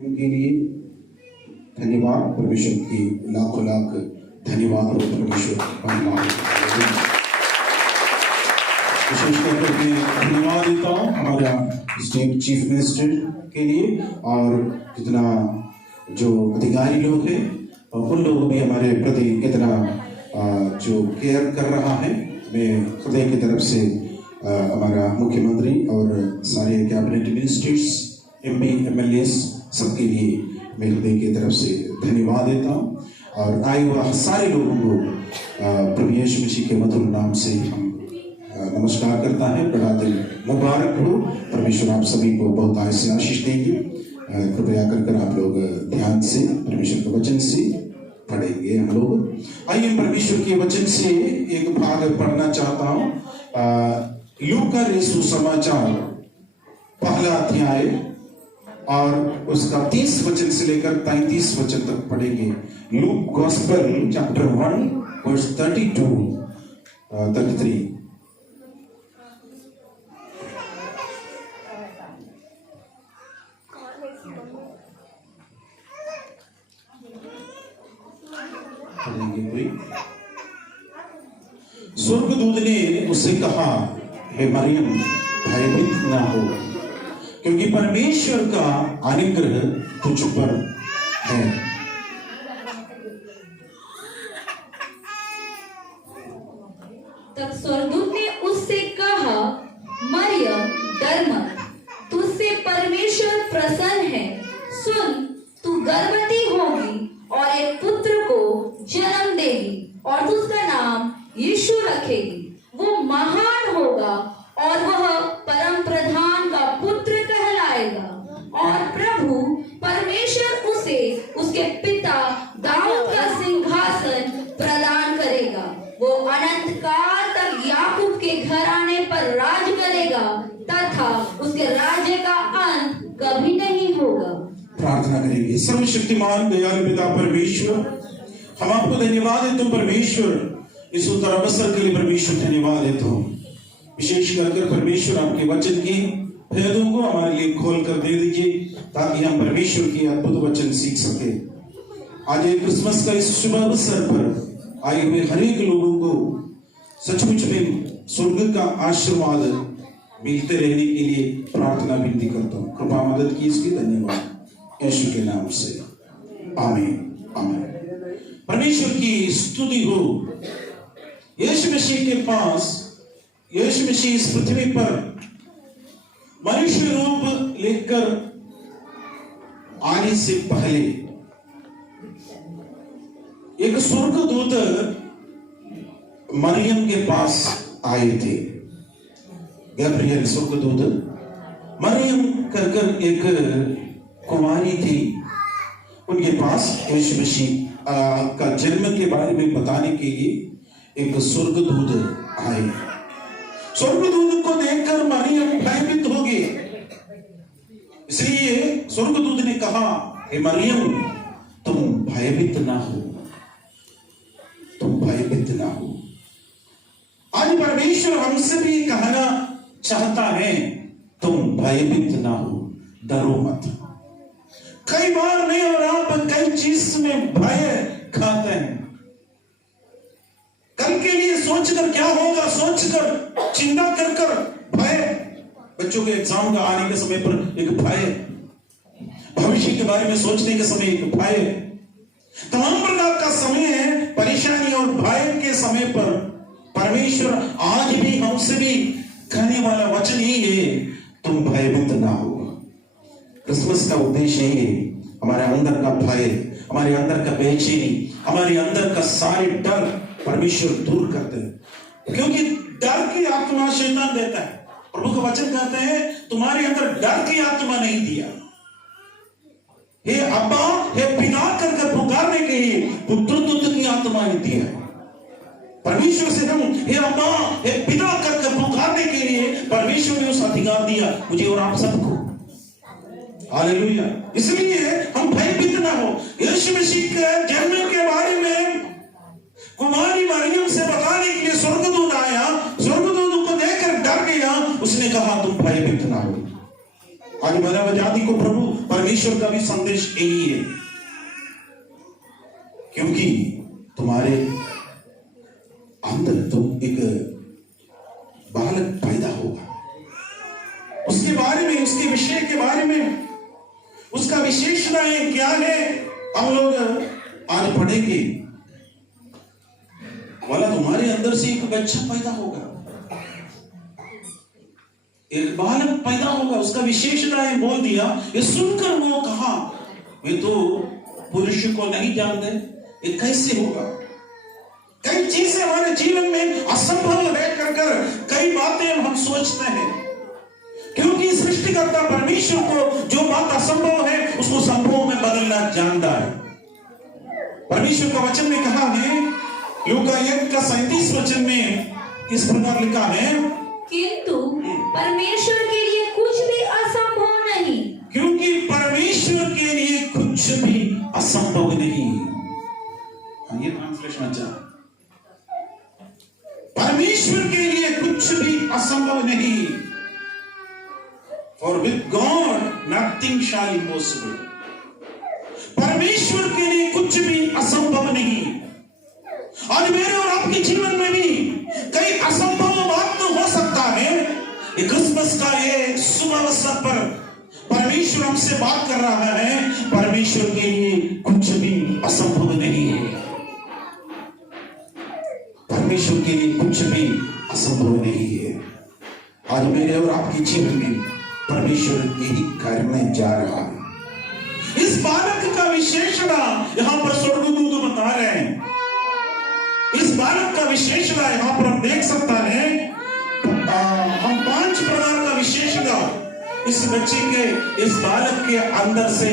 के लिए धन्यवाद। परमेश्वर की लाखों लाख धन्यवाद और परमेश्वर विशेष करके धन्यवाद देता हूँ हमारा स्टेट चीफ मिनिस्टर के लिए और जितना जो अधिकारी लोग हैं और उन लोग भी हमारे प्रति कितना जो केयर कर रहा है। मैं हृदय की तरफ से हमारा मुख्यमंत्री और सारे कैबिनेट मिनिस्टर्स MP MLAs सबके लिए मैं हृदय की तरफ से धन्यवाद देता हूँ और आए हुए सारे लोगों को प्रभु यीशु मसीह के मधुर नाम से हम नमस्कार करता है। बड़ा दिन मुबारक हो। परमेश्वर आप सभी को बहुत आशीष आशीष देंगे। कृपया कर आप लोग ध्यान से परमेश्वर के वचन से पढ़ेंगे हम लोग। आइए परमेश्वर के वचन से एक भाग पढ़ना चाहता हूँ। लूका रचित सुसमाचार पहला अध्याय और उसका 30 वचन से लेकर 33 वचन तक पढ़ेंगे। Luke gospel chapter 1 verse 32 33। स्वर्गदूत ने उससे कहा, हे मरियम भयभीत ना हो, क्योंकि परमेश्वर का अनुग्रह तुझ पर है। तब स्वर्गदूत ने उससे कहा, मरियम डर मत, तुझसे परमेश्वर प्रसन्न है। सुन, तू गर्भवती होगी और एक पुत्र को जन्म देगी और तू उसका नाम यीशु रखेगी। वो महान होगा और वह परम प्रधान का पुत्र कहलाएगा और प्रभु परमेश्वर उसे उसके पिता दाऊद का सिंहासन प्रदान करेगा। वो अनंत काल तक याकूब के घराने पर राज करेगा तथा उसके राज्य का अंत कभी नहीं होगा। प्रार्थना करेंगे। सर्वशक्तिमान दयालु पिता परमेश्वर, हम आपको धन्यवाद देते हैं परमेश्वर, इस उत्तर अवसर के लिए परमेश्वर धन्यवाद देता हूँ। विशेष कर परमेश्वर आपके वचन की भेदों को हमारे लिए खोल कर दे दीजिए ताकि हम परमेश्वर की अद्भुत वचन सीख सके। आज एक क्रिसमस का इस शुभ अवसर पर आए हुए हर एक लोगों को सचमुच में स्वर्ग का आशीर्वाद मिलते रहने के लिए प्रार्थना विनती करता हूँ। कृपा मदद की इसकी धन्यवाद यीशु के नाम से, आमीन आमीन। परमेश्वर की स्तुति हो। यीशु मसीह के पास, यीशु मसीह इस पृथ्वी पर मनुष्य रूप लेकर आने से पहले एक स्वर्गदूत मरियम के पास आए थे। गब्रियल स्वर्गदूत मरियम कर एक कुमारी थी, उनके पास यीशु मसीह का जन्म के बारे में बताने के लिए एक स्वर्गदूत आए। स्वर्गदूत को देखकर मरियम भयभीत हो गई। इसलिए स्वर्गदूत ने कहा, हे मरियम तुम भयभीत ना हो, तुम भयभीत ना हो। आज परमेश्वर हमसे भी कहना चाहता है, तुम भयभीत ना हो, डरो मत। कई बार नहीं और आप कई चीज में भय खाते हैं। कल के लिए सोचकर क्या होगा सोचकर चिंता कर भय, बच्चों के एग्जाम का आने के समय पर एक भय, भविष्य के बारे में सोचने के समय एक भय, तमाम प्रकार का समय है परेशानी और भय के समय पर परमेश्वर आज भी हमसे भी कहने वाला वचन ही है, तुम भयभीत ना हो। क्रिसमस का उद्देश्य है हमारे अंदर का भय, हमारे अंदर का बेचैनी, हमारे अंदर का सारे डर परमेश्वर दूर करते हैं, क्योंकि डर की आत्मा शैतान देता है। प्रभु का वचन कहते हैं, तुम्हारे अंदर डर की आत्मा नहीं दिया, हे अब्बा हे पिता कर पुकारने के लिए पुत्रत्व की आत्मा ने दिया। परमेश्वर से हम हे अब्बा हे पिता कर पुकारने के लिए परमेश्वर ने उस अधिकार दिया मुझे और आप सबको। हालेलुया। इसलिए हम भयभीत ना हो। यीशु मसीह के जन्म के बारे में कुमारी मरियम से बताने के लिए स्वर्गदूत आया। स्वर्गदूत को देखकर डर गया। उसने कहा तुम भयभीत ना हो। आज मानव जाति को प्रभु परमेश्वर का भी संदेश यही है, क्योंकि तुम्हारे अंदर तो एक बालक पैदा होगा। उसके बारे में, उसके विषय के बारे में, उसका विशेषताएं क्या है, हम लोग आज पढ़ेंगे। वाला तुम्हारे अंदर से एक बच्चा पैदा होगा, एक बालक पैदा होगा, उसका विशेषताएं बोल दिया। ये सुनकर वो कहा, वे तो पुरुष को नहीं जानते, ये कैसे होगा। कई चीजें हमारे जीवन में असंभव है कर कई बातें हम सोचते हैं, क्योंकि सृष्टिकर्ता परमेश्वर को जो बात असंभव है उसको संभव में बदलना जानता है। परमेश्वर का वचन में कहा है, लूका 1:37 में इस प्रकार लिखा है, किंतु परमेश्वर के लिए कुछ भी असंभव नहीं, क्योंकि परमेश्वर के लिए कुछ भी असंभव नहीं। ये ट्रांसलेशन अच्छा। परमेश्वर के लिए कुछ भी असंभव नहीं। For with God nothing shall impossible. परमेश्वर के लिए कुछ भी असंभव नहीं। आज मेरे और आपके जीवन में भी कई असंभव बात तो हो सकता है। ये क्रिसमस का ये शुभ अवसर पर परमेश्वर हमसे बात कर रहा है, परमेश्वर के लिए कुछ भी असंभव नहीं है। परमेश्वर के लिए कुछ भी असंभव नहीं है। आज मेरे और आपके जीवन में परमेश्वर यही करने जा रहा है। इस बालक का विशेषता यहां पर स्वर्गदूत बता रहे हैं। इस बालक का विशेषता यहां पर हम देख सकता है। हम 5 प्रकार का विशेषता इस बच्चे के, इस बालक के अंदर से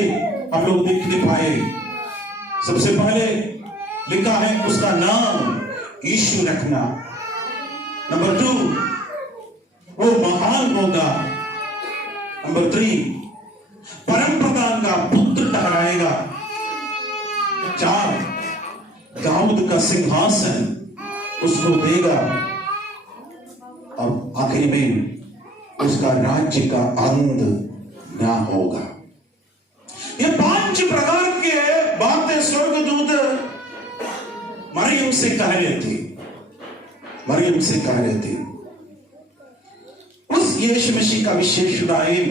हम लोग देखने पाए। सबसे पहले लिखा है उसका नाम यीशु रखना। नंबर 2, वो महान होगा। नंबर 3, परम प्रधान का पुत्र ठहराएगा। 4, दाऊद का सिंहासन उसको देगा। और आखिर में उसका राज्य का अंत ना होगा। ये 5 प्रकार के बातें स्वर्गदूत मरियम से कह रहे थे। मरियम से कह रहे थे। उस यीशु मसीह का विशेषताएं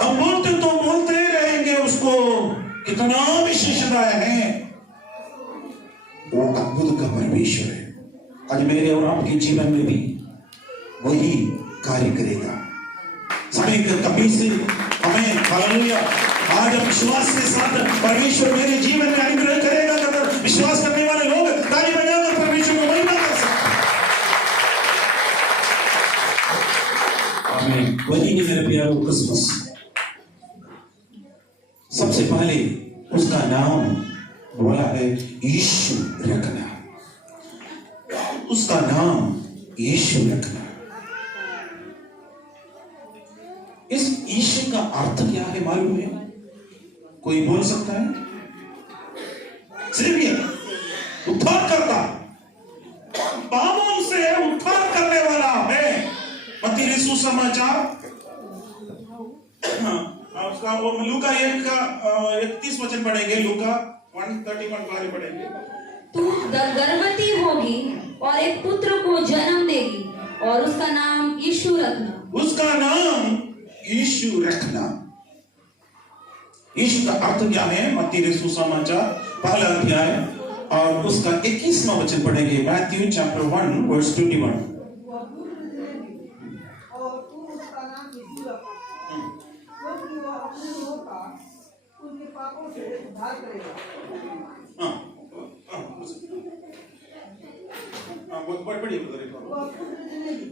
हम बोलते तो बोलते रहेंगे, उसको कितना विशेषताएं हैं। वो अद्भुत का परमेश्वर है। आज मेरे और आपके जीवन में भी वही कार्य करेगा। समय कभी से हमें हालेलुया, आज हम विश्वास के साथ परमेश्वर मेरे जीवन में अनुग्रह करेगा। अगर विश्वास करने वाले लोग ताली बजाकर परमेश्वर को महिमा कर सकते। आमीन। वही है मेरे प्यारे क्रिसमस। सबसे पहले उसका नाम बोला है यीशु रखना। उसका नाम यीशु रखना। इस यीशु का अर्थ क्या है मालूम है? कोई बोल सकता है? सिर्फ ये उद्धार करता, पापों से उद्धार करने वाला है। मत्ती यीशु समाचार उसका वो लूका 1:31 वचन पढ़ेंगे। लूका 1:31 पढ़ेंगे। तू गर्भवती होगी और एक पुत्र को जन्म देगी और उसका नाम यीशु रखना। उसका नाम यीशु रखना। यीशु का अर्थ क्या है? मत्ती यीशु समाचार 1 अध्याय और उसका 21वां वचन पढ़ेंगे। Matthew chapter 1 verse 21।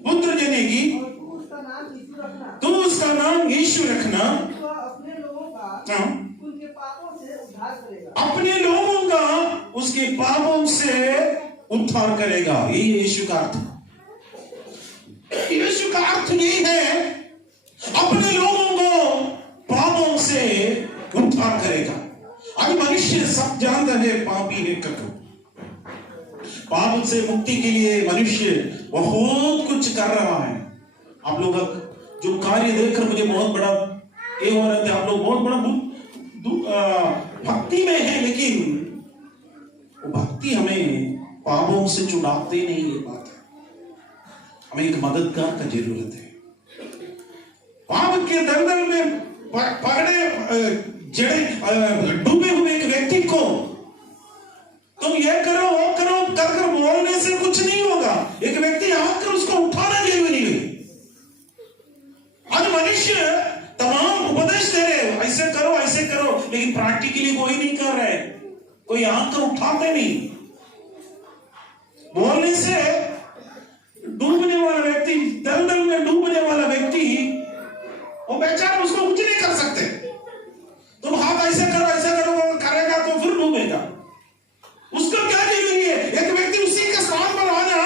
पुत्र जनेगी, तू उसका नाम यीशु रखना। अपने लोगों का उसके पापों से उद्धार करेगा। ये यीशु का अर्थ। यीशु का अर्थ यही है, अपने लोगों को पापों से उद्धार करेगा। आज मनुष्य सब जानता है पापी है। पाप से मुक्ति के लिए मनुष्य बहुत कुछ कर रहा है। आप लोग जो कार्य देखकर मुझे बहुत बड़ा ये हो रहा था। आप लोग बहुत बड़ा भक्ति में है, लेकिन वो भक्ति हमें पापों से छुड़ाते नहीं, ये बात है। हमें एक मददगार का जरूरत है। पाप के दलदल में डूबे हुए एक व्यक्ति को तुम ये करो वो करो कर बोलने से कुछ नहीं होगा। एक व्यक्ति आकर उसको उठाना जरूरी है। आज मनुष्य तमाम उपदेश दे रहे हो, ऐसे करो, लेकिन प्रैक्टिकली कोई नहीं कर रहा है। कोई आकर उठाते नहीं। बोलने से डूबने वाला व्यक्ति, दलदल में डूबने वाला व्यक्ति, वो बेचारा उसको कुछ नहीं कर सकते। तुम हाथ ऐसे करो वो करेगा तो फिर डूबेगा। उसका क्या जरूरी है? एक व्यक्ति उसी के स्थान पर आना,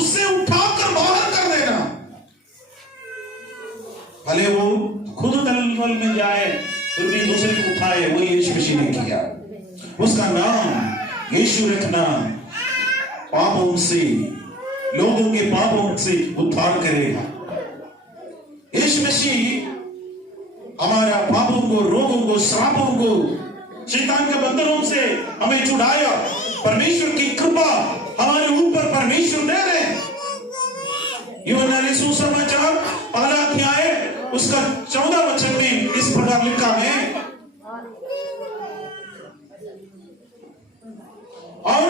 उससे उठाकर बाहर कर देना। भले वो खुद दलदल में जाए फिर भी दूसरे को उठाए, वो यीशु मसीह ने किया। उसका नाम यीशु रखना पापों से, लोगों के पापों से उद्धार करेगा। यीशु मसीह हमारा पापों को, रोगों को, श्रापों को, शैतान के बंधनों से हमें छुड़ाया। परमेश्वर की कृपा हमारे ऊपर परमेश्वर दे रहे हैं। यूहन्ना सुसमाचार पहला अध्याय उसका 14 वचन में इस प्रकार लिखा है, और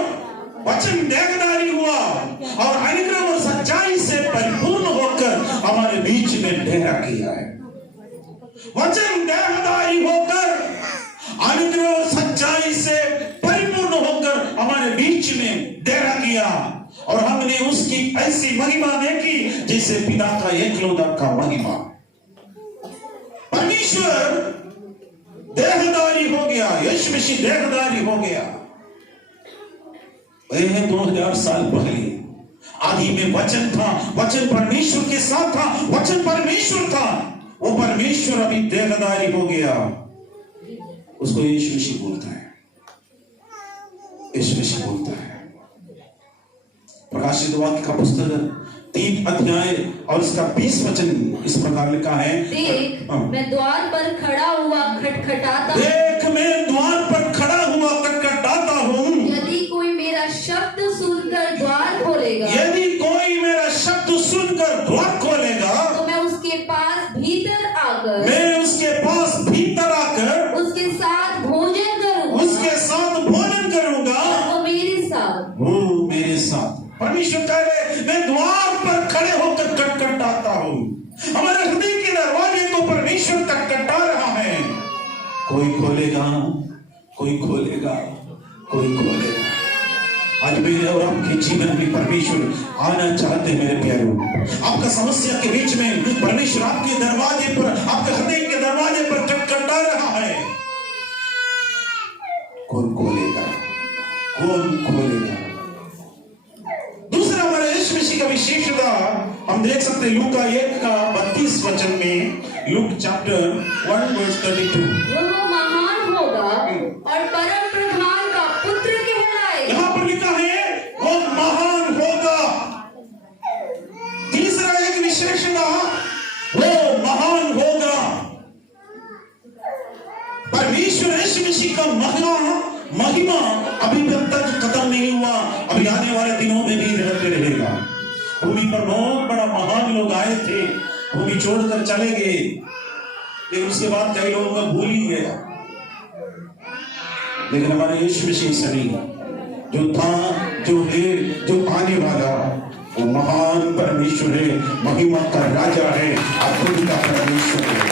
वचन देहधारी हुआ और अनुग्रह और सच्चाई से परिपूर्ण होकर हमारे बीच में डेरा किया है। वचन देहधारी होकर अनुग्रह और सच्चाई से परिपूर्ण होकर हमारे बीच में डेरा किया, और हमने उसकी ऐसी महिमा देखी जैसे पिता का एकलौता का महिमा। परमेश्वर देहधारी हो गया, यीशु मसीह देहधारी हो गया। वह 2000 साल पहले आदि में वचन था, वचन परमेश्वर के साथ था, वचन परमेश्वर था। वो परमेश्वर अभी देहधारी हो गया, उसको यीशु मसीह बोलता है। यीशु मसीह बोलता है। प्रकाशित वाक्य का पुस्तक 3 अध्याय और इसका 20 वचन इस प्रकार लिखा है, देख मैं द्वार पर खड़ा हुआ खटखटाता हूं। देख मैं द्वार पर खड़ा हुआ खटखटाता हूं। यदि कोई मेरा शब्द सुनकर द्वार खोलेगा, यदि कोई मेरा शब्द सुनकर द्वार खोलेगा, तो मैं उसके पास भीतर आकर, मैं उसके पास भीतर आकर उसके साथ भोजन करूंगा, उसके साथ भोजन करूंगा, वो मेरे साथ। वो मेरे साथ। परमेश्वर कह रहे, मैं द्वार पर खड़े होकर खटखटाता हूं। हमारे हृदय के दरवाजे को परमेश्वर खटखटा रहा है। कोई खोलेगा, कोई खोलेगा, कोई खोलेगा। आज मेरे और आपके जीवन में परमेश्वर आना चाहते हैं। मेरे प्यारों, आपका समस्या के बीच में परमेश्वर आपके दरवाजे पर, आपके हृदय के दरवाजे पर खटखटा रहा है। कौन खोलेगा? कौन खोलेगा? दूसरा हमारे यीशु मसीह का विशेषता हम देख सकते हैं लूका 1 का 32 वचन में, लूक चैप्टर 1 वर्स 32। वो महान होगा और परम प्रधान का पुत्र कहलाएगा। यहां पर लिखा है वो महान होगा। तीसरा एक विशेषता, वो महान होगा। परमेश्वर यीशु मसीह का महिमा अभी तक खत्म नहीं हुआ, अभी आने वाले दिनों में भी रहते रहेगा। भूमि पर बहुत बड़ा महान लोग आए थे, भूमि छोड़कर चले गए, लेकिन उसके बाद कई लोगों का भूल ही गया। लेकिन हमारे यीशु मसीह ऐसा नहीं, जो था, जो है, जो आने वाला, वो महान परमेश्वर है, महिमा का राजा है, अद्भुत का परमेश्वर है।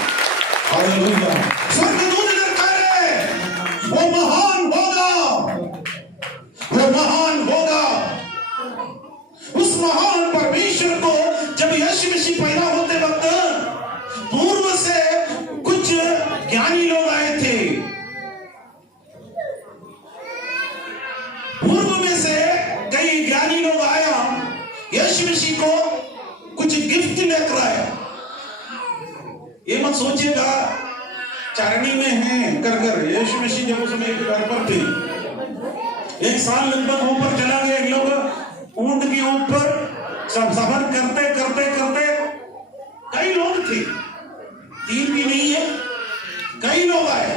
हालेलुया। स्वर्गदूत कह रहे, वो महान होगा, वो महान होगा। उस महान परमेश्वर को जब यीशु मसीह पैदा होते वक्त पूर्व से कुछ ज्ञानी लोग आए थे। पूर्व में से कई ज्ञानी लोग आया, यीशु मसीह को कुछ गिफ्ट लेकर आया। ये मत सोचिएगा चारणी में है कर यीशु मसीह जब उसमें एक घर पर थे, 1 साल लगभग ऊपर चला गया। लोग ऊंट के ऊपर सब सफर करते करते करते कई लोग थे, 3 भी नहीं है, कई लोग आए।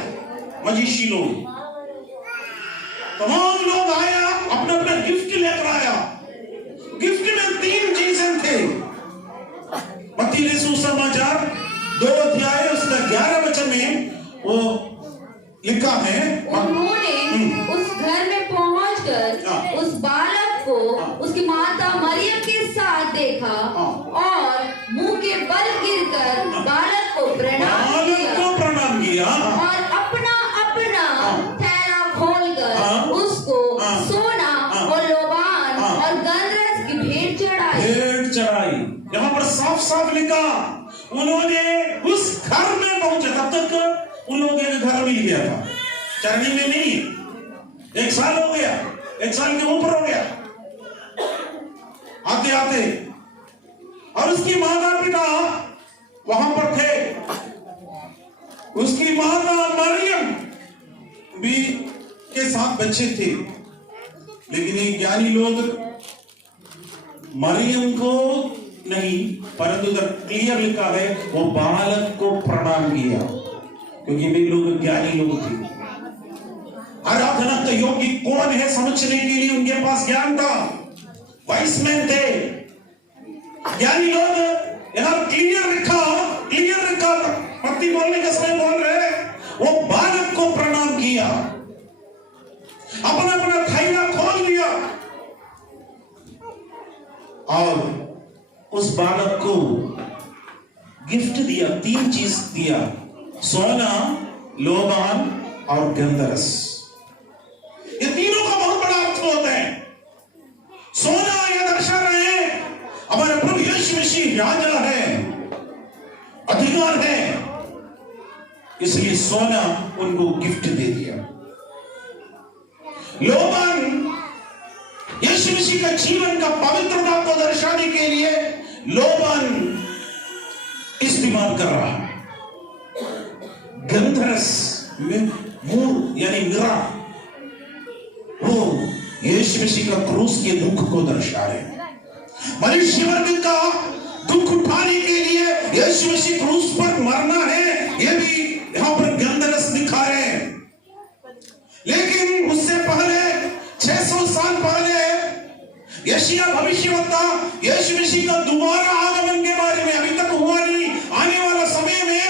मजीशी लोग, तमाम लोग आया, अपना अपना गिफ्ट लेकर आया। गिफ्ट में 3 चीजें थे। मत्ती रसूल समाचार 2 अध्याय उसका 11 वचन में वो लिखा है, उन्होंने उस घर में पहुंचकर उस बालक को उसकी माता मरियम के साथ देखा और मुंह के बल गिरकर बालक को प्रणाम किया और अपना अपना थैला खोलकर उसको सोना और लोबान और गंधरस की भेंट चढ़ाई। यहाँ पर साफ साफ लिखा, उन्होंने उस घर में पहुंचे। तब तक उन लोगों के घर मिल गया था, चढ़ने में नहीं। 1 साल हो गया, 1 साल के ऊपर हो गया आते आते। और उसकी माता पिता वहां पर थे। उसकी माता मरियम भी के साथ बच्चे थे। लेकिन ये ज्ञानी लोग मरियम को नहीं, परंतु उधर क्लियर लिखा है वो बालक को प्रणाम किया, क्योंकि वे लोग ज्ञानी लोग थे। आराधना का योग्य कौन है समझने के लिए उनके पास ज्ञान था, वाइसमैन थे, ज्ञानी लोग। यहाँ क्लियर लिखा मत्ती बोलने के समय बोल रहे, वो बालक को प्रणाम किया, अपना अपना थैला खोल दिया और उस बालक को गिफ्ट दिया। 3 चीज दिया, सोना, लोबान और गंधरस। ये तीनों का बहुत बड़ा अर्थ होता है। सोना यह दर्शा रहे हैं हमारे प्रभु यीशु मसीह राजा है, अधिकार है, इसलिए सोना उनको गिफ्ट दे दिया। लोबान यीशु मसीह का जीवन का पवित्रता को दर्शाने के लिए लोबान इस्तेमाल कर रहा है। गंधरस मूर यानी मिरा, वो यीशु मसीह का क्रूस के दुख को दर्शा रहे हैं। मनुष्य वर्ग का दुख उठाने के लिए यीशु मसीह क्रूस पर मरना है, ये भी यहां पर गंधरस दिखा रहे हैं। लेकिन उससे पहले 600 साल पहले यशायाह भविष्यवक्ता यीशु मसीह का दोबारा आगमन के बारे में, अभी तक हुआ नहीं, आने वाला समय में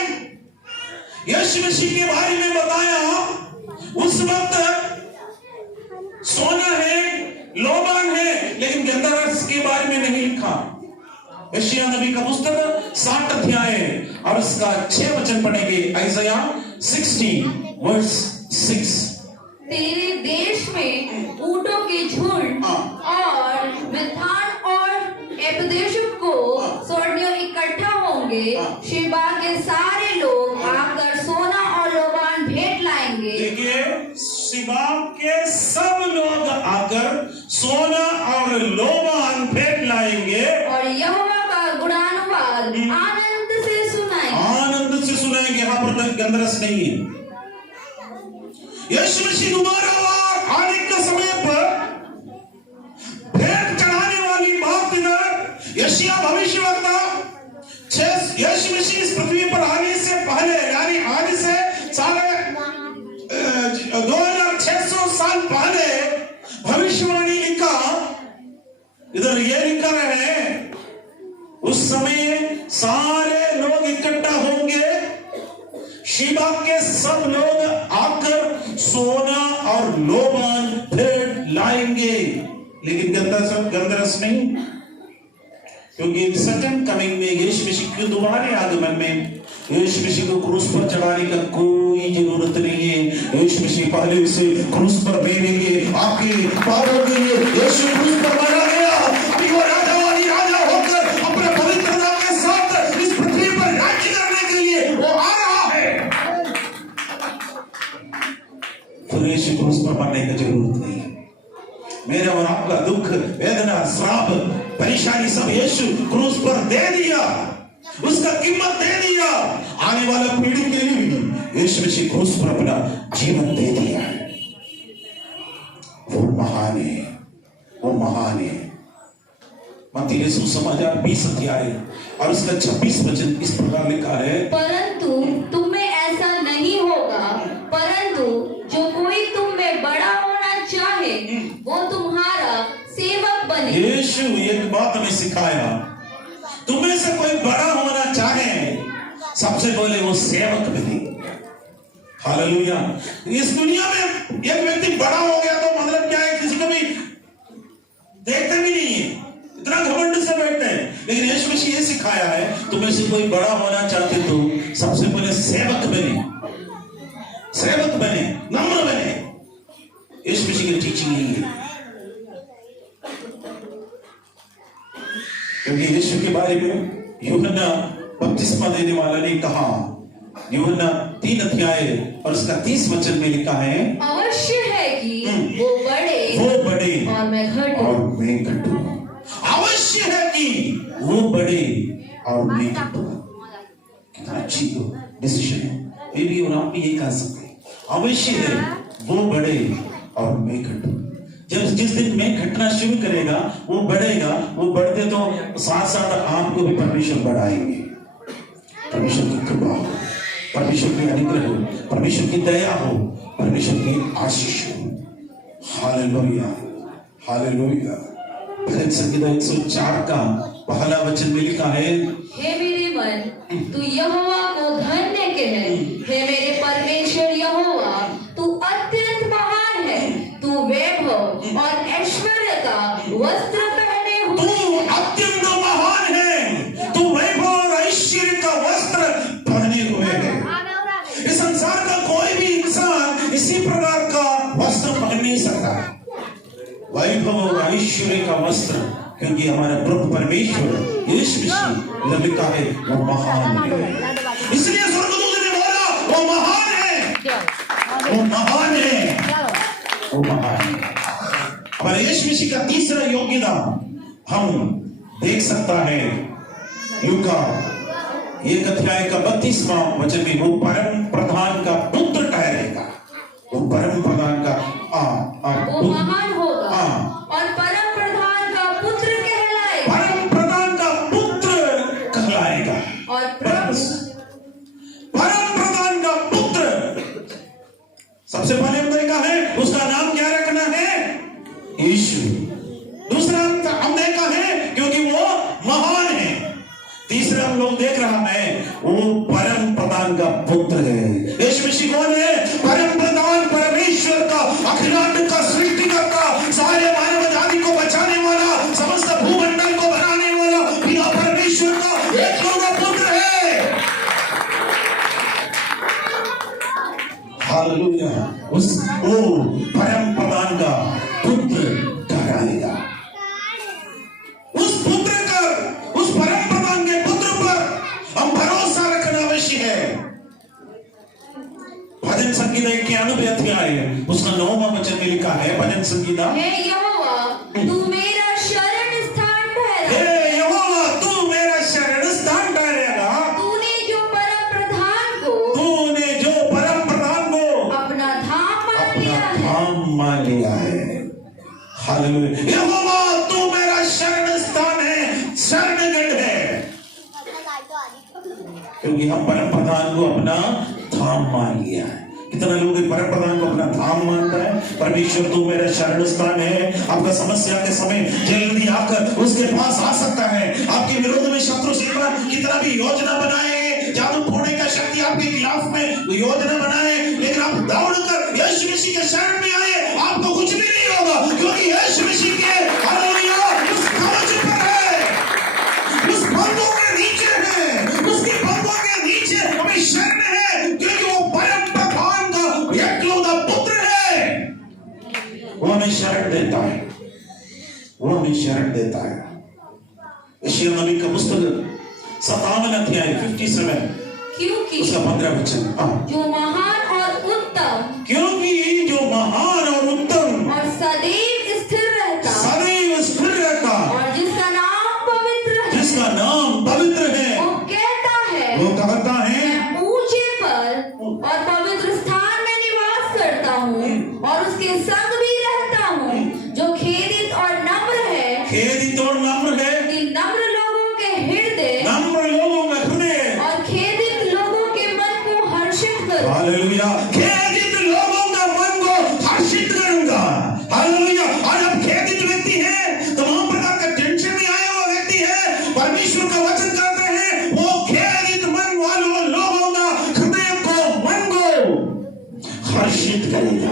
यीशु मसीह के बारे में बताया। उस वक्त सोना है, लोबान है, लेकिन गंधरस के बारे में नहीं लिखा। यशायाह नबी का पुस्तक 60 अध्याय और उसका 6 वचन पढ़ेंगे। Isaiah 60 verse 6। तेरे देश में ऊंटों के झुंड और मिथान और एपदेशुक को सोड़ियों इकट्ठा होंगे। शिबा के सारे लोग आकर सोना और लोबान भेंट लाएंगे। देखिए, शिबा के सब लोग आकर सोना और लोबान भेंट लाएंगे और यहोवा का गुणानुवाद आनंद से सुनाएंगे। यहाँ पर गंधरस नहीं है। यीशु मसीह दोबारा आने के समय पर भेंट चढ़ाने वाली बात इधर यशायाह भविष्यवक्ता यीशु मसीह इस पृथ्वी पर आने से पहले, यानी आज से 2600 साल पहले भविष्यवाणी लिखा। इधर ये लिखा है, उस समय सारे लोग इकट्ठा होंगे, शिबा के सब लोग आकर सोना और लोबान भेंट लाएंगे, लेकिन गंधरस नहीं, क्योंकि सेकंड कमिंग में यीशु मसीह के दोबारा आगमन में यीशु मसीह को क्रूस पर चढ़ाने का कोई जरूरत नहीं है। यीशु मसीह पहले से क्रूस पर मरेंगे, आपके पापों के लिए यीशु क्रूस पर मारा गया। अभी वो राजा होकर अपने पवित्रता के साथ इस पृथ्वी पर राज्य करने के लिए वो आ रहा है। फिर यीशु क्रूस पर मरने की जरूरत नहीं। मेरा और आपका दुख, वेदना, श्राप, परेशानी सब यीशु क्रूस पर दे दिया, उसका कीमत दे दिया। आने वाला पीढ़ी के लिए भी यीशु मसीह क्रूस पर अपना जीवन दे दिया। वो महान है, वो महान है। मत्ती रसूल समाचार 20 अध्याय और उसका 26 वचन इस प्रकार लिखा है, परंतु तुम में ऐसा नहीं होगा, परंतु नहीं। यीशु एक बात हमें सिखाया, तुम्हें से कोई बड़ा होना चाहे सबसे पहले वो सेवक बने। हालेलुया। इस दुनिया में एक व्यक्ति बड़ा हो गया तो मतलब क्या है, किसी को भी देखते भी नहीं है, इतना घमंड से बैठते हैं। लेकिन यीशु मसीह ये सिखाया है, तुम्हें से कोई बड़ा होना चाहते तो सबसे पहले सेवक बने, सेवक बने, नम्र बने। यीशु मसीह की टीचिंग यही है। क्योंकि यीशु के बारे में यूहन्ना बपतिस्मा देने वाला ने कहा, यूहन्ना 3 अध्याय और उसका 30 वचन में लिखा है, अवश्य है कि वो बड़े और मैं घटूं। अवश्य है कि वो बड़े और मैं घटूं। कितना अच्छी डिसीजन है। ये भी और आप भी यही कह सकते हैं, अवश्य है वो बड़े और मैं घटूं। जब जिस दिन मैं घटना शुरू करेगा, वो बढ़ेगा, वो बढ़ते तो साथ साथ आपको भी परमेश्वर बढ़ाएंगे। परमेश्वर की कृपा हो, परमेश्वर की अनुग्रह हो, परमेश्वर की दया हो, परमेश्वर की आशीष हो। Hallelujah, hallelujah. भजन संगीता 104 का पहला वचन में लिखा है, हे मेरे मन तू यहोवा को धन्य कह, हे मेरे परमेश्वर यहोवा तू अत्यंत महान है, तू वैभव और ऐश्वर्य का वस्त्र पहने हुए, तू अत्यंत महान है, तू वैभव और ऐश्वर्य का वस्त्र पहने हुए है। इस संसार का कोई भी इंसान इसी प्रकार का वस्त्र पहन नहीं सकता, वैभव और ऐश्वर्य का वस्त्र। क्योंकि हमारा प्रभु परमेश्वर यीशु मसीह लिखा है वो महान है। इसलिए स्वर्गदूत ने बोला वो महान है, वो महान है, वो महान है। हमारे यीशु मसीह का तीसरा योग्यता हम देख सकता है, लूका 1 अध्याय का 32वां वचन में, वो परम प्रधान का पुत्र ठहरेगा। वो परम प्रधान का वो महान होगा और परम प्रधान का पुत्र कहलाएगा, परम प्रधान का पुत्र कहलाएगा। और परम प्रधान का पुत्र। सबसे पहले हमने देखा है उसका नाम क्या रखना है, यीशु। दूसरा हम देखा है क्योंकि वो महान है। तीसरा हम लोग देख रहा है वो परम प्रधान का पुत्र है। यीशु मसीह कौन है? परम प्रधान, परमेश्वर का, अखिलांड का सृष्टिकर्ता, सारे मानव जाति को बचाने वाला, समस्त भूमंडल को बनाने वाला पिता परमेश्वर का एकलौता पुत्र है। हालेलुया। वो परम प्रधान का पुत्र कहलाएगा। उस पुत्र का, उस परम प्रधान के पुत्र पर हम भरोसा रखना अवश्य है। भजन संगीता 91 अध्याय उसका 9वां वचन में लिखा है, भजन संगीता, हे यहोवा तू मेरा शरण स्थान ठहरा, हे यहोवा तू मेरा शरण स्थान ठहरेगा। तूने जो परम प्रधान को अपना धाम मान लिया है। हालेलुया। यहोवा तू मेरा शरण स्थान है, शरणगढ़ है। क्योंकि हम परम प्रधान को अपना धाम मान लिया है। कितना लोग परम प्रधान को अपना धाम मानता है। परमेश्वर तू मेरा शरण स्थान है। आपका समस्या के समय जल्दी आकर उसके पास आ सकता है। आपके विरोध में शत्रु कितना भी योजना बनाए, जादू टोने का शक्ति आपके खिलाफ में योजना बनाए, लेकिन आप दौड़कर यीशु मसीह के शरण में आए, आपको कुछ भी नहीं होगा। क्योंकि यीशु मसीह के हालेलुया उस कवच पर है, उस बंधों के नीचे है, उसके बंधों के नीचे हमें शरण है। क्योंकि वो परम प्रधान का एकलौता पुत्र है। वो हमें शरण देता है, वो हमें शरण देता है। यशायाह नबी का पुस्तक 57 अध्याय 57 क्योंकि उसका 15 वचन, जो महान और उत्तम, क्योंकि जो महान और उत्तम और सदैव स्थिर रहता, और जिसका नाम पवित्र है, वो कहता है मैं ऊंचे पर और पवित्र स्थान में निवास करता हूँ और उसके संग भी रहता हूँ, जो खेदित और नम्र है, नम्र लोगों के हृदय और खेदित लोगों के मन को हर्षित करूं। हालेलुया। खेदित लोगों का मन को हर्षित करूंगा। हालेलुया। और अब खेदित व्यक्ति है तमाम प्रकार करेगा।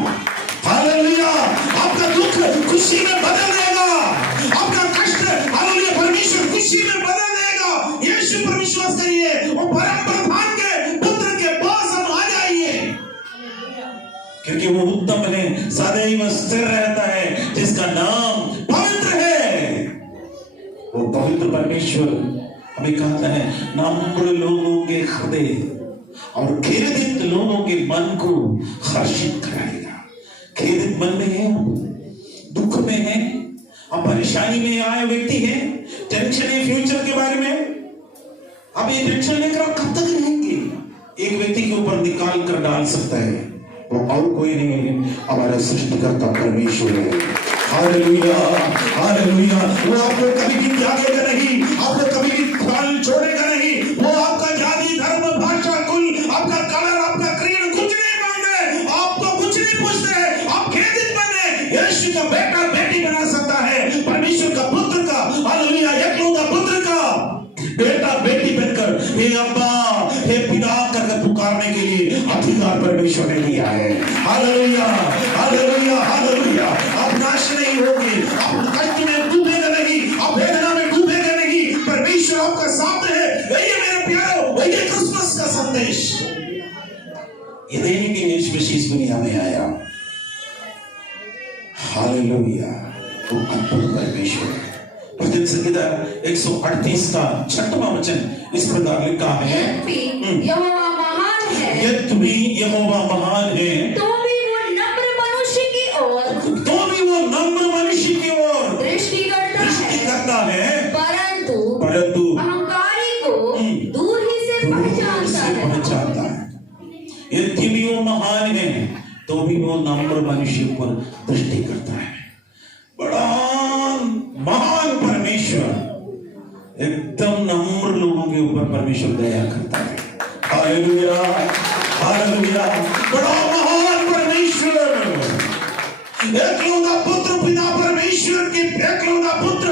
हालेलुया। आपका दुख खुशी में बदल देगा, आपका कष्ट हालेलुया परमेश्वर खुशी में बदल देगा। यीशु पर विश्वास करिए, वो परम प्रधान के पुत्र के पास हम आ जाइए, क्योंकि वो उत्तम है, सदैव स्थिर रहता है, जिसका नाम पवित्र है। वो पवित्र परमेश्वर हमें कहता है, नम्र लोगों के हृदय और खेदित लोगों के मन को हर्षित कराएगा। खेदित मन में है, दुख में है, अब परेशानी में आए व्यक्ति है, टेंशन है फ्यूचर के बारे में, अब ये टेंशन लेकर आप कब तक रहेंगे? एक व्यक्ति के ऊपर निकाल कर डाल सकता है, वो और कोई नहीं है, हमारा सृष्टिकर्ता परमेश्वर है। Hallelujah, hallelujah. वो आपको कभी भी त्यागेगा नहीं, आपको कभी भी ख्याल छोड़ेगा नहीं। वो आपका जाति, धर्म, भाषा, कुल, आपका कलर, आपका क्रीड कुछ नहीं मांगते, आपको कुछ नहीं पूछते। आप खेदित बने, यीशु का बेटा बेटी बना सकता है, परमेश्वर का पुत्र का, हालेलुया, एकलौता पुत्र का बेटा बेटी बनकर हे अब्बा हे पिता करके पुकारने के लिए अधिकार परमेश्वर ने दिया है। Hallelujah, hallelujah, hallelujah. आप नाश नहीं होगे, आप कष्ट में डूबेगा नहीं, आप वेदना में डूबेगा नहीं, परमेश्वर आपका साथ है। वही है मेरे प्यारो, वही है क्रिसमस का संदेश। ये देने के लिए यीशु मसीह इस दुनिया में आया। हालेलुया, वो अद्भुत परमेश्वर है। भजन संहिता 138 का 6वां वचन इस प्रकार लिखा है, यहोवा महान है, यद्यपि यहोवा महान है, तो भी वो नम्र मनुष्य की ओर दृष्टि करता है, परंतु अहंकारी को दूर ही से पहचानता है। यद्यपि वो महान है, तो भी वो नम्र मनुष्य पर दृष्टि करता है। बड़ा महान परमेश्वर एकदम नम्र लोगों के ऊपर परमेश्वर दया करता है। Hallelujah, hallelujah. बड़ा महान परमेश्वर, एकलौता पुत्र, पिता परमेश्वर के एकलौता पुत्र,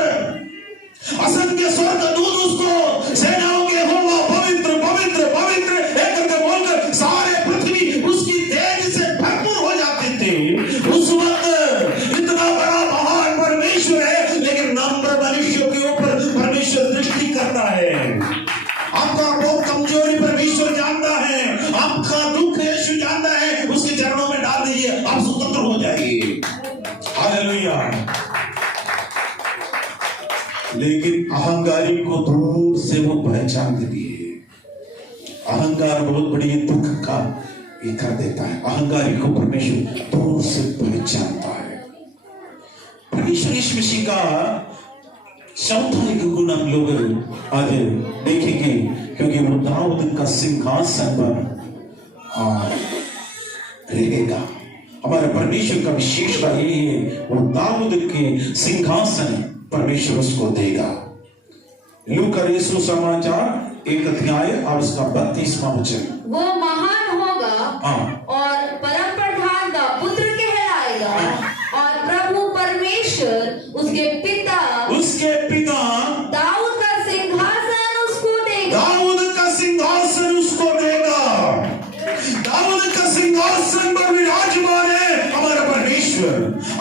असंख्य स्वर्गदूत उसको सेनाओं के यहोवा पवित्र पवित्र पवित्र एक करके बोलकर सारे पृथ्वी उसकी तेज से भरपूर हो जाते थे। उस वक्त इतना बड़ा महान परमेश्वर है, लेकिन नम्र मनुष्यों के ऊपर परमेश्वर दृष्टि करता है। आपका बहुत कमजोरी परमेश्वर जानता है, आपका दुख यीशु जानता है, उसके चरणों में डाल दीजिए, आप स्वतंत्र हो जाइए। हालेलुया। लेकिन अहंकारी को दूर से वो पहचानते भी है। अहंकार बहुत बड़ी दुख का ये कर देता है। अहंकारी को परमेश्वर दूर से पहचानता है। परमेश्वर यीशु मसीह का चौथा एक गुण हम लोग आज देखेंगे, क्योंकि वो दाऊद का सिंहासन पर रहेगा। हमारे परमेश्वर का विशेषता यही है, वो दाऊद के सिंहासन परमेश्वर उसको देगा। लूका रसूल समाचार 1 अध्याय और उसका 32वां वचन, वो महान होगा और परम प्रधान का पुत्र कहलाएगा, और प्रभु परमेश्वर उसके पिता दाऊद का सिंहासन उसको देगा। दाऊद का सिंहासन उसको देगा। दाऊद का सिंहासन पर विराजमान है हमारा परमेश्वर।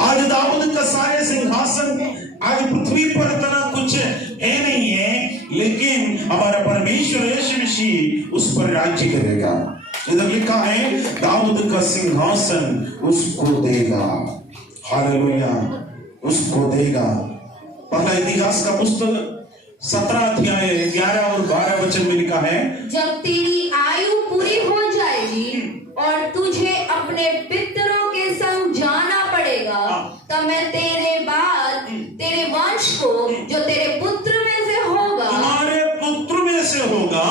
आज दाऊद का सारे सिंहासन आज पृथ्वी पर इतना कुछ है नहीं है, लेकिन हमारा परमेश्वर यीशु मसीह उस पर राज्य करेगा। इधर लिखा है दाऊद का सिंहासन उसको देगा। हालेलुया, उसको देगा। पहला इतिहास का पुस्तक 17 अध्याय 11 और 12 वचन में लिखा है, जब तेरी आयु पूरी हो जाएगी और तुझे अपने पितरों के संग जाना पड़ेगा, तब मैं तेरे बाद तेरे वंश को जो तेरे पुत्र में से होगा, तुम्हारे पुत्र में से होगा,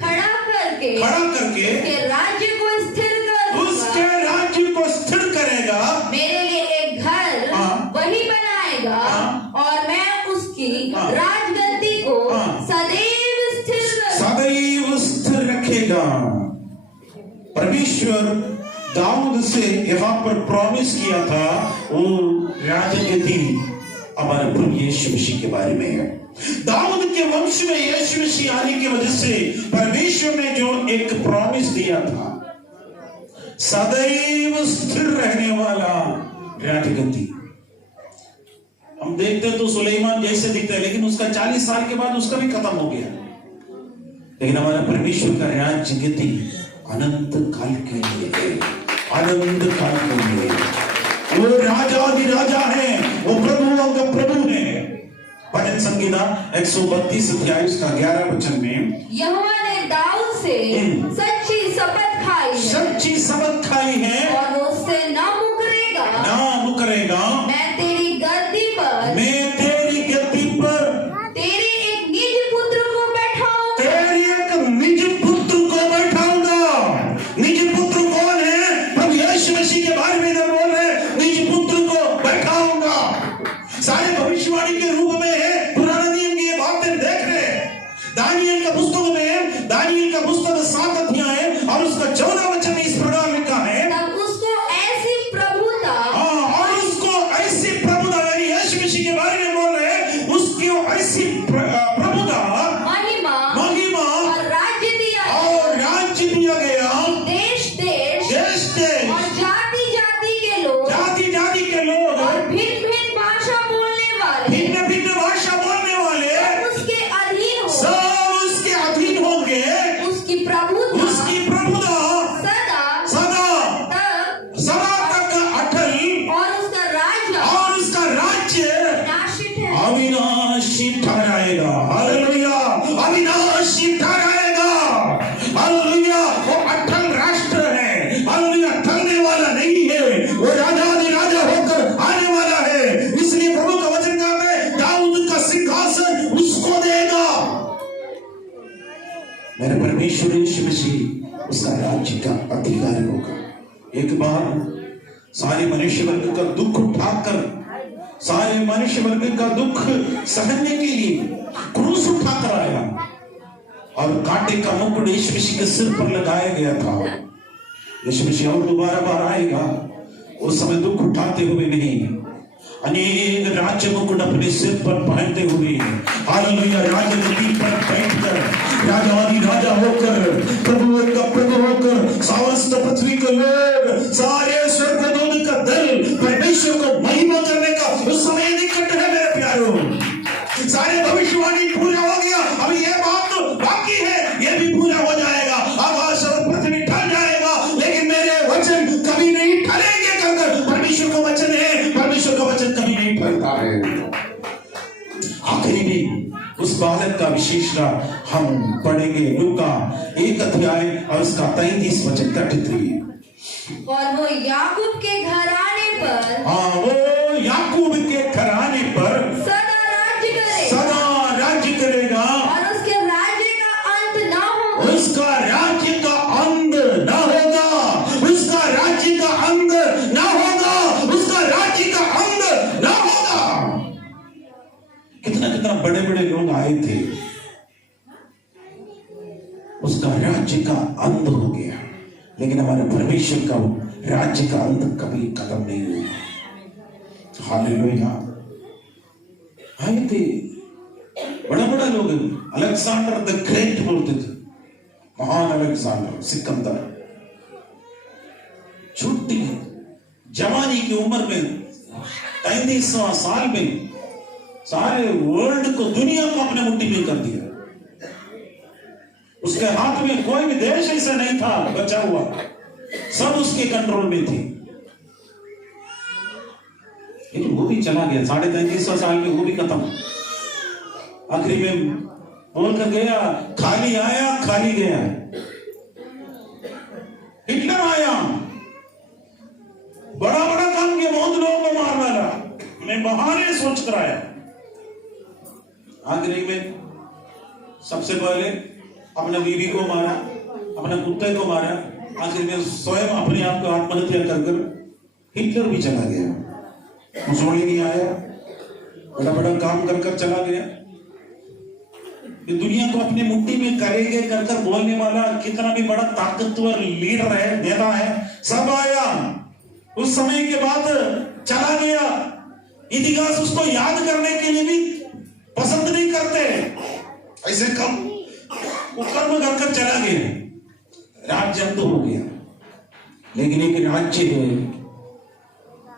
खड़ा करके उसके राज्य को स्थिर कर दूंगा। उसके राज्य को स्थिर करेगा। मेरे लिए एक घर वही बनाएगा, और मैं उसकी राजगद्दी को सदैव स्थिर रखेगा। परमेश्वर दाऊद से यहाँ पर प्रॉमिस किया था, वो राजगद्दी हमारे प्रभु यीशु मसीह के बारे में है। दाऊद के वंश में यीशु मसीह आने की वजह से परमेश्वर ने जो एक प्रॉमिस दिया था, सदैव स्थिर रहने वाला राजगद्दी। हम देखते तो सुलेमान जैसे दिखता है, लेकिन उसका 40 साल के बाद उसका भी खत्म हो गया। लेकिन हमारा परमेश्वर का राज्य गद्दी अनंत काल के लिए है, अनंत काल के लिए। वो राजा है, वो प्रभुओं का प्रभु है। भजन संगीता 132 अध्याय उसका 11 वचन में यहोवा ने दाऊद से सच्ची शपथ खाई है, सच्ची शपथ खाई है और वो उससे न मुकरेगा, ना मुकरेगा। मैं तेरी गद्दी पर, मैं तेरी गद्दी पर तेरे एक निज पुत्र को बैठाऊंगा। तेरी एक निज पुत्र को बैठाऊंगा। निज पुत्र कौन है? प्रभु यीशु मसीह के बारे में इधर बोल रहे, निज पुत्र को बैठाऊंगा। सारे भविष्यवाणी के रूप में है, पुराने नियम की ये बातें देख रहे हैं। दानियल का पुस्तक में, दानियल का पुस्तक 7 अध्याय और उसका 14 वचन में इस प्रकार लिखा है, तब उसको ऐसी प्रभुता, और उसको ऐसी प्रभुता, यानी यीशु मसीह के बारे में बोल रहे हैं, उसको ऐसी प्रभुता, महिमा और राज्य दिया गया। देश देश और जाति जाति के लोग और भिन्न भिन्न भाषा बोलने वाले उसके अधीन हो, सब उसके अधीन होंगे। उसकी प्रभुता सदा तक अटल, और उसका राज्य अविनाशी ठहराएगा। हालेलुया, अविनाशी ठहराएगा। हालेलुया, वो अटल राष्ट्र है। हालेलुया, टलने वाला नहीं है, वो राजा होकर आने वाला है। इसलिए प्रभु का वचन कहता है, दाऊद का सिंहासन उसको देगा। मेरे परमेश्वर यीशु मसीह उसका राज्य का अधिकारी होगा। एक बार सारे मनुष्य वर्ग का दुख उठाकर, सारे मनुष्य वर्ग का दुख सहने के लिए क्रूस उठाकर आया, और कांटे का मुकुट यीशु मसीह के सिर पर लगाया गया था। यीशु मसीह और दोबारा बार आएगा, उस समय दुख उठाते हुए नहीं, अनेक राज्य मुकुट अपने सिर पर पहनते हुए, हालेलुया, राजगद्दी पर बैठकर राजा होकर, प्रभुओं का प्रभु होकर, समस्त पृथ्वी के लोग, सारे स्वर्गदूत का दल परमेश्वर को महिमा करने का उस समय निकट है। मेरे प्यारों, सारे भविष्यवाणी पूरा हो गया, अभी ये बात तो बाकी है, ये भी पूरा हो जाएगा। आकाश और पृथ्वी ढल जाएगा, लेकिन मेरे वचन कभी नहीं ढलेंगे। कहकर परमेश्वर का वचन है, परमेश्वर का वचन कभी नहीं ढलता है। आखिरी में उस बालक का विशेषता हम पढ़ेंगे, लूका 1 अध्याय और उसका 33 वचन 33। और वो याकूब के घराने पर, वो याकूब के घराने पर सदा राज्य करेगा, और उसके राज्य का अंत ना होगा। उसका राज्य का अंत ना होगा, उसका राज्य का अंत ना होगा, उसका राज्य का अंत ना होगा। कितना बड़े लोग आए थे, उसका राज्य का अंत हो गया, लेकिन हमारे परमेश्वर का राज्य का अंत कभी खत्म नहीं हुआ। हालेलुया। आए थे बड़ा लोग, अलेक्जेंडर द ग्रेट बोलते थे, महान अलेक्जेंडर, सिकंदर। छोटी जवानी की उम्र में 33वां साल में सारे वर्ल्ड को, दुनिया को अपने मुट्ठी में कर दिया। उसके हाथ में कोई भी देश ऐसा नहीं था बचा हुआ, सब उसके कंट्रोल में थी। लेकिन वो भी चला गया, 33.5 साल में वो भी खत्म। आखिरी में बोल कर गया, खाली आया खाली गया। हिटलर आया, बड़ा काम किया, बहुत लोगों को मार डाला, मैं बहाने सोच कर आया। आखिरी में सबसे पहले अपने बीवी को मारा, अपने कुत्ते को मारा, आखिर में स्वयं अपने आप को आत्महत्या कर हिटलर भी चला गया। मुसोलिनी आया, बड़ा काम कर चला गया। ये दुनिया को अपनी मुट्ठी में करेंगे कर बोलने वाला कितना भी बड़ा ताकतवर लीडर है, नेता है, सब आया, उस समय के बाद चला गया। इतिहास उसको याद करने के लिए भी पसंद नहीं करते, ऐसे कम वो कर्म कर चला गया, राज्य अंत हो गया। लेकिन एक राज्य है,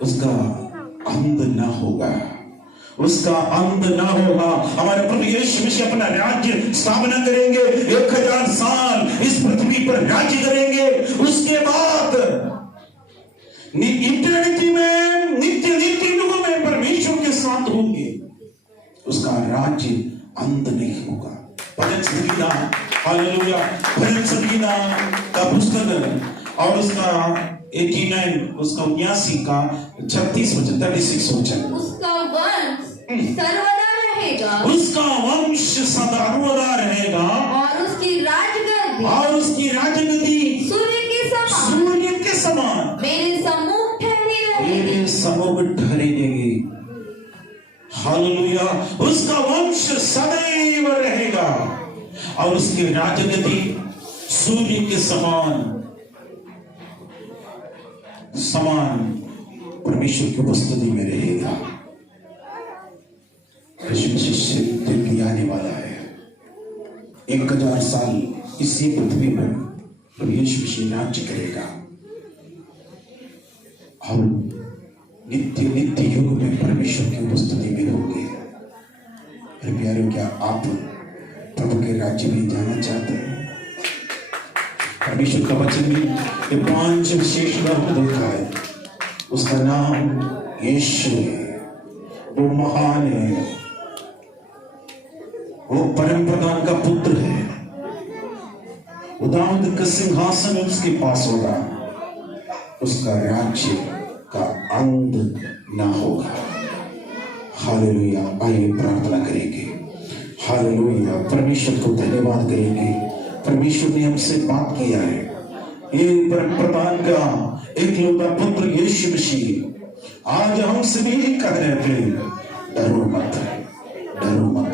उसका अंत ना होगा, उसका अंत ना होगा। हमारे प्रभु यीशु मसीह अपना राज्य स्थापना करेंगे, 1000 साल इस पृथ्वी पर राज्य करेंगे। उसके बाद इटर्निटी में, नित्य नित्य युगों में परमेश्वर के साथ होंगे। उसका राज्य अंत नहीं होगा। भजन संगीता, हालेलुया, भजन संगीता का पुस्तक और उसका 89, उसका 79 का 36 वचन, 36 वचन। उसका वंश सर्वदा रहेगा, उसका वंश सर्वदा रहेगा, और उसकी राजगद्दी, और उसकी राजगद्दी सूर्य के समान, सूर्य के समान मेरे सम्मुख ठहरी रहेगी। मेरे सम्मुख ठहरेगी। हालेलुया, उसका वंश सदैव रहेगा, और उसकी राजगद्दी सूर्य के समान परमेश्वर की उपस्थिति में रहेगा। यीशु मसीह दिन भी आने वाला है। 1000 साल इसी पृथ्वी पर प्रभु यीशु मसीह राज्य करेगा, और नित्य नित्य युग में परमेश्वर की उपस्थिति में होंगे। मेरे प्यारे, क्या आप प्रभु के राज्य में जाना चाहते हैं? परमेश्वर का वचन में ये 5 विशेष नाम देखा है। उसका नाम यीशु है, वो महान है, वो परम प्रधान का पुत्र है, वो दाऊद का सिंहासन उसके पास होगा, उसका राज्य का अंत ना होगा। हालेलुया, आइए प्रार्थना करेंगे। हालेलुया, परमेश्वर को धन्यवाद करेंगे। परमेश्वर ने हमसे बात किया है। ये परम प्रधान का एकलौता पुत्र यीशु मसीह आज हमसे भी कह रहे थे, डरो मत, डरो मत।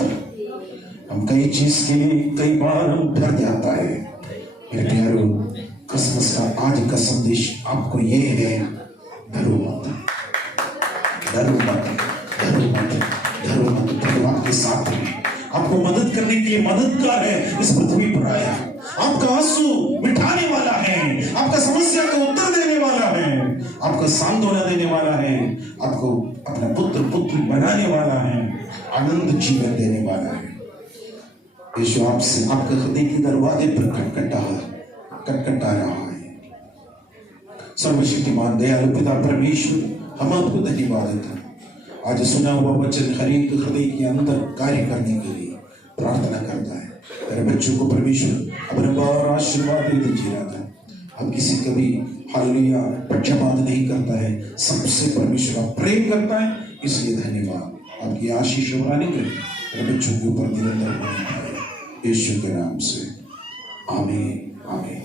हम कई चीज के लिए कई बार हम डर जाता है। मेरे प्यारो, क्रिसमस का आज का संदेश आपको ये है, डरो मत, डरो मत, डरो मत, डरो मत। भगवान के साथ है, आपको मदद करने के लिए मददगार है, इस पृथ्वी पर आया। आपका आंसू मिटाने वाला है, आपका समस्या का उत्तर देने वाला है, आपका सांत्वना देने वाला है, आपको अपना पुत्र पुत्री बनाने वाला है, आनंद जीवन देने वाला है। यीशु आपसे, आपके हृदय के दरवाजे पर खटखटा रहा है। सर्वशक्तिमान दयालु पिता परमेश्वर, हम आपको धन्यवाद देते हैं। आज सुना हुआ वचन हर एक हृदय के अंदर कार्य करने के लिए प्रार्थना करता है। मेरे बच्चों को परमेश्वर अपने बार आशीर्वाद दे दीजिए। हम किसी कभी हालेलुया पक्षपात नहीं करता है, सबसे परमेश्वर प्रेम करता है, इसलिए धन्यवाद। आपकी आशीष और अनुग्रह मेरे बच्चों के ऊपर निरंतर बने रहे, यीशु के नाम से आमीन, आमीन।